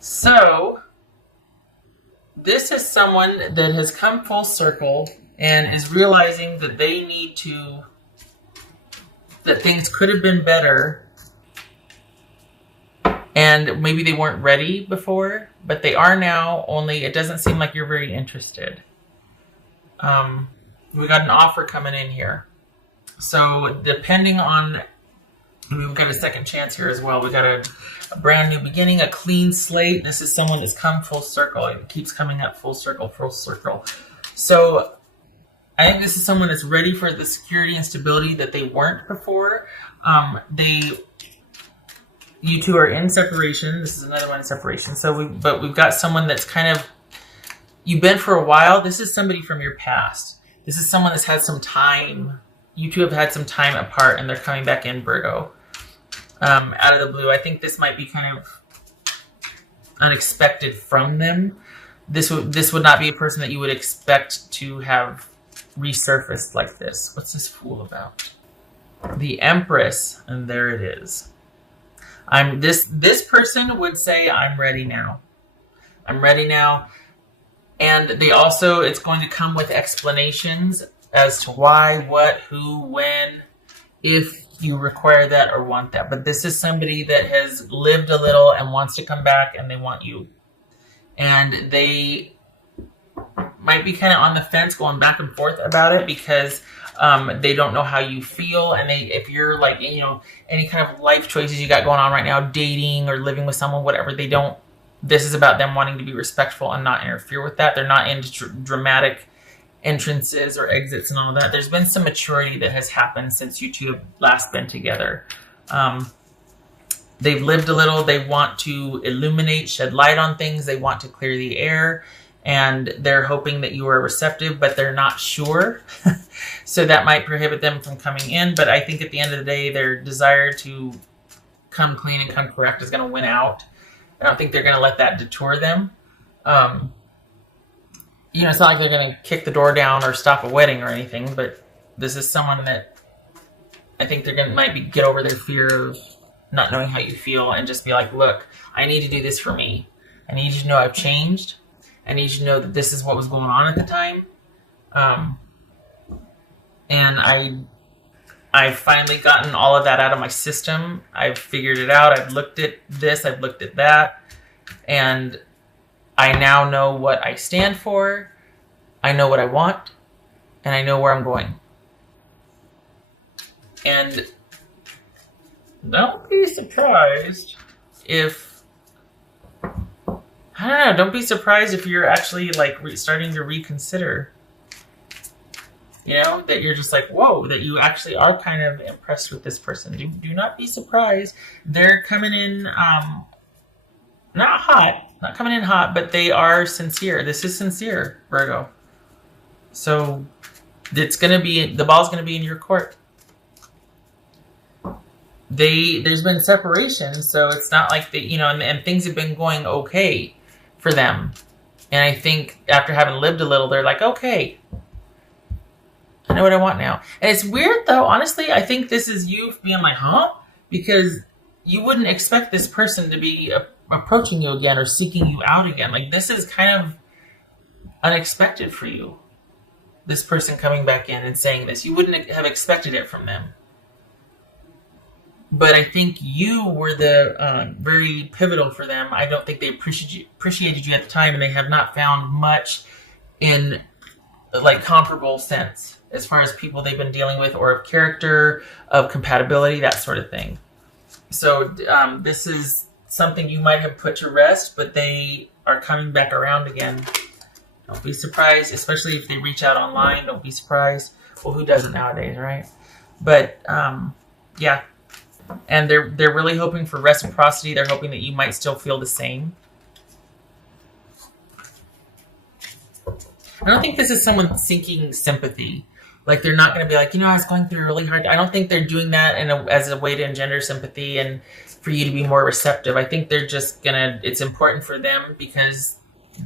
So this is someone that has come full circle and is realizing that they need to, that things could have been better. And maybe they weren't ready before, but they are now, only it doesn't seem like you're very interested. We got an offer coming in here. So depending on, we've got a second chance here as well. We got a brand new beginning, a clean slate. This is someone that's come full circle. It keeps coming up full circle, full circle. So I think this is someone that's ready for the security and stability that they weren't before. You two are in separation. This is another one in separation. But we've got someone that's kind of, you've been for a while. This is somebody from your past. This is someone that's had some time. You two have had some time apart, and they're coming back in, Virgo. Out of the blue. I think this might be kind of unexpected from them. This would not be a person that you would expect to have resurfaced like this. What's this fool about? The Empress, and there it is. This person would say, I'm ready now. I'm ready now. And they also, it's going to come with explanations as to why, what, who, when, if you require that or want that. But this is somebody that has lived a little and wants to come back, and they want you. And they might be kind of on the fence, going back and forth about it, because they don't know how you feel. And if you're like, any kind of life choices you got going on right now, dating or living with someone, whatever, this is about them wanting to be respectful and not interfere with that. They're not into dramatic entrances or exits and all that. There's been some maturity that has happened since you two have last been together. They've lived a little. They want to illuminate, shed light on things. They want to clear the air, and they're hoping that you are receptive, but they're not sure. So that might prohibit them from coming in. But I think at the end of the day, their desire to come clean and come correct is going to win out. I don't think they're going to let that detour them. It's not like they're going to kick the door down or stop a wedding or anything, but this is someone that I think they're going to get over their fear of not knowing how you feel and just be like, look, I need to do this for me. I need you to know I've changed. I need you to know that this is what was going on at the time. And I've finally gotten all of that out of my system. I've figured it out. I've looked at this. I've looked at that. And I now know what I stand for. I know what I want. And I know where I'm going. And don't be surprised if, don't be surprised if you're actually starting to reconsider. That you're just like, whoa, that you actually are kind of impressed with this person. Do not be surprised. They're coming in, not coming in hot, but they are sincere. This is sincere, Virgo. So the ball's going to be in your court. There's been separation, so it's not like and things have been going okay for them. And I think after having lived a little, they're like, okay, I know what I want now. And it's weird though, honestly, I think this is you being like, huh? Because you wouldn't expect this person to be approaching you again or seeking you out again. Like, this is kind of unexpected for you. This person coming back in and saying this. You wouldn't have expected it from them. But I think you were the very pivotal for them. I don't think they appreciated you at the time, and they have not found much in comparable sense as far as people they've been dealing with, or of character, of compatibility, that sort of thing. So this is something you might have put to rest, but they are coming back around again. Don't be surprised, especially if they reach out online. Don't be surprised. Well, who doesn't nowadays, right? But yeah. And they're really hoping for reciprocity. They're hoping that you might still feel the same. I don't think this is someone seeking sympathy. Like, they're not going to be like, I was going through a really hard. I don't think they're doing that as a way to engender sympathy and for you to be more receptive. I think they're just it's important for them because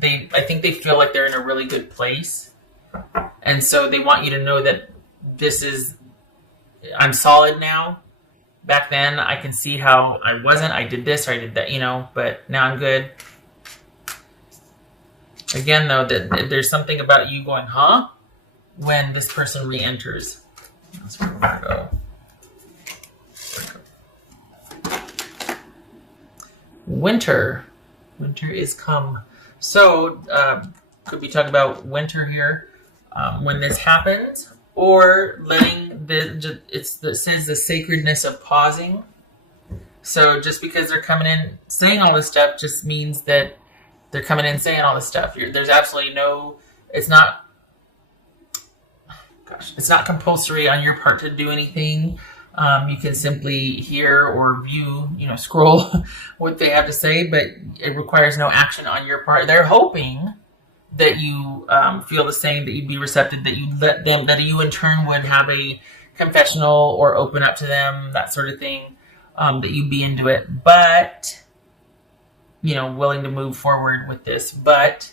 I think they feel like they're in a really good place. And so they want you to know that I'm solid now. Back then, I can see how I wasn't. I did this or I did that, but now I'm good. Again, though, that there's something about you going, huh? When this person re-enters. That's for Virgo. Winter. Winter is come. So, could be talking about winter here when this happens, or letting it says the sacredness of pausing. So just because they're coming in saying all this stuff just means that they're coming in saying all this stuff. There's absolutely no, it's not compulsory on your part to do anything. You can simply hear or view, scroll what they have to say, but it requires no action on your part. They're hoping that you feel the same, that you'd be receptive, that you let them, that you in turn would have a confessional or open up to them, that sort of thing, that you'd be into it, but, willing to move forward with this. But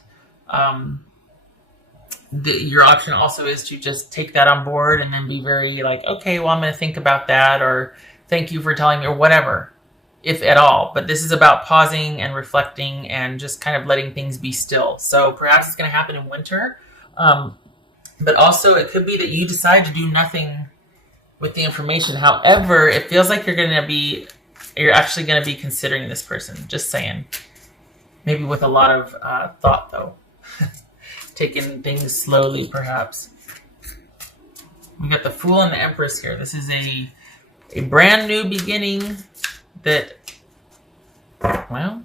your option also is to just take that on board and then be very like, okay, well, I'm going to think about that, or thank you for telling me, or whatever, if at all. But this is about pausing and reflecting and just kind of letting things be still. So perhaps it's going to happen in winter. But also it could be that you decide to do nothing with the information. However, it feels like you're actually going to be considering this person. Just saying. Maybe with a lot of thought, though. Taking things slowly, perhaps. We got the Fool and the Empress here. This is a brand new beginning that, well,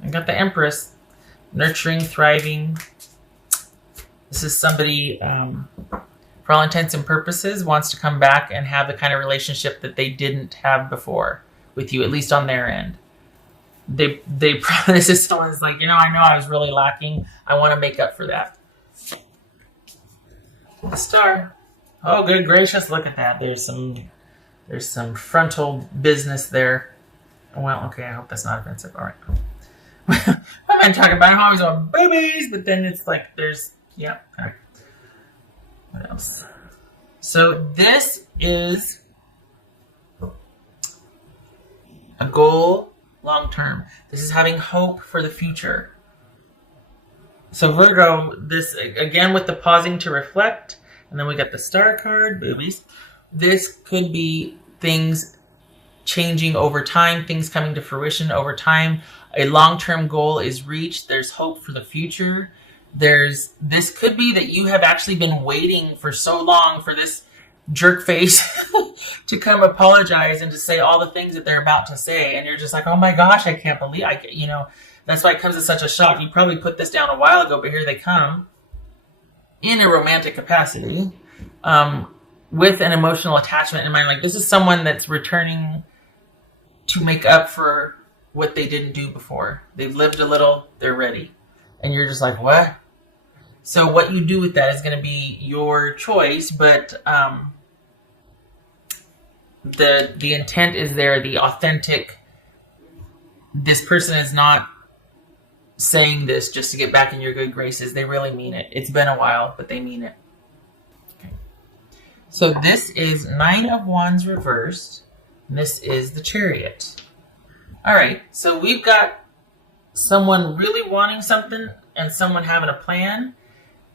I got the Empress. Nurturing, thriving. This is somebody, for all intents and purposes, wants to come back and have the kind of relationship that they didn't have before with you, at least on their end. This is someone's like, I know I was really lacking. I want to make up for that. The Star. Oh, good gracious! Look at that. There's some frontal business there. Well, okay. I hope that's not offensive. All right. I've been talking about how I always want babies, but then it's like yeah. All right. What else? So this is a goal. Long term. This is having hope for the future. So Virgo, this again with the pausing to reflect, and then we got the Star card, boobies. This could be things changing over time, things coming to fruition over time. A long-term goal is reached. There's hope for the future. This could be that you have actually been waiting for so long for this jerk face to come apologize and to say all the things that they're about to say, and you're just like, oh my gosh, I can't believe that's why it comes as such a shock. You probably put this down a while ago, but here they come in a romantic capacity, with an emotional attachment in mind. Like, this is someone that's returning to make up for what they didn't do before. They've lived a little, they're ready, and you're just like, what? So what you do with that is going to be your choice, but the intent is there, the authentic, this person is not saying this just to get back in your good graces. They really mean it. It's been a while, but they mean it. Okay. So this is Nine of Wands reversed, and this is the Chariot. All right, so we've got someone really wanting something and someone having a plan.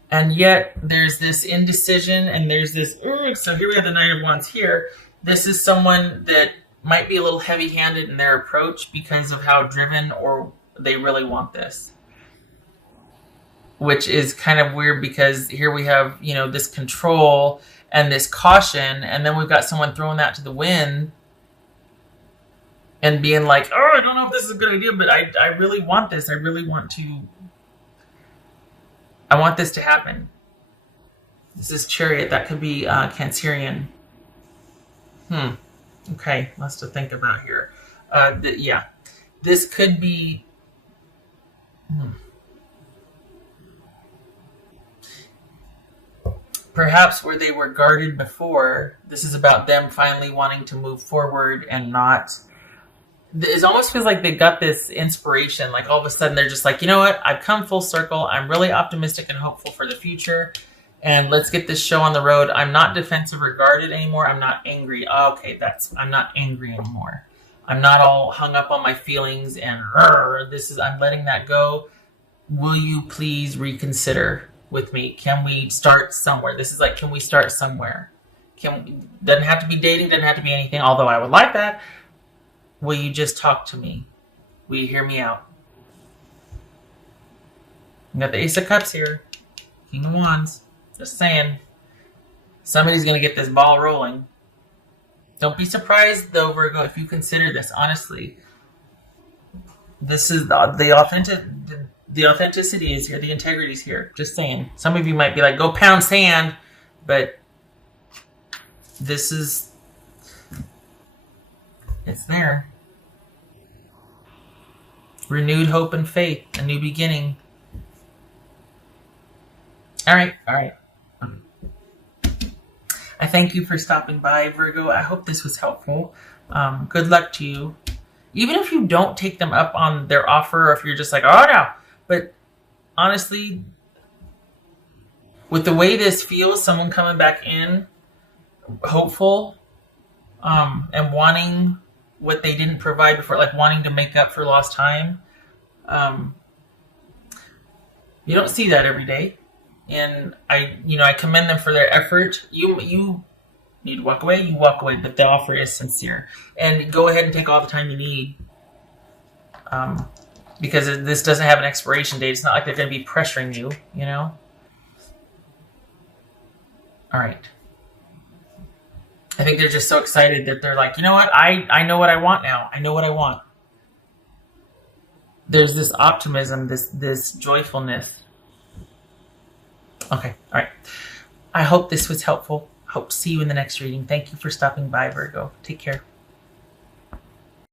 And yet there's this indecision and there's this, so here we have the Nine of Wands here. This is someone that might be a little heavy-handed in their approach because of how driven or they really want this. Which is kind of weird because here we have, this control and this caution, and then we've got someone throwing that to the wind and being like, oh, I don't know if this is a good idea, but I really want this. I want this to happen. This is Chariot. That could be Cancerian. Okay, lots to think about here. Yeah. This could be... Perhaps where they were guarded before, this is about them finally wanting to move forward and not... It almost feels like they got this inspiration. Like all of a sudden they're just like, you know what? I've come full circle. I'm really optimistic and hopeful for the future. And let's get this show on the road. I'm not defensive or guarded anymore. I'm not angry. Okay, I'm not angry anymore. I'm not all hung up on my feelings and I'm letting that go. will you please reconsider with me? Can we start somewhere? This is like, can we start somewhere? Doesn't have to be dating, doesn't have to be anything, although I would like that. Will you just talk to me? Will you hear me out? We got the Ace of Cups here. King of Wands. Just saying. Somebody's going to get this ball rolling. Don't be surprised, though, Virgo, if you consider this, honestly. This is the authenticity is here. The integrity is here. Just saying. Some of you might be like, go pound sand. But this is... it's there. Renewed hope and faith. A new beginning. All right. I thank you for stopping by, Virgo. I hope this was helpful. Good luck to you. Even if you don't take them up on their offer, or if you're just like, oh no. But honestly, with the way this feels, someone coming back in, hopeful, and wanting what they didn't provide before, like wanting to make up for lost time. You don't see that every day. And I commend them for their effort. You need to walk away, you walk away, but the offer is sincere. And go ahead and take all the time you need. Because this doesn't have an expiration date. It's not like they're going to be pressuring you, you know? All right. I think they're just so excited that they're like, you know what? I know what I want now. I know what I want. There's this optimism, this joyfulness. Okay, all right. I hope this was helpful. Hope to see you in the next reading. Thank you for stopping by, Virgo. Take care.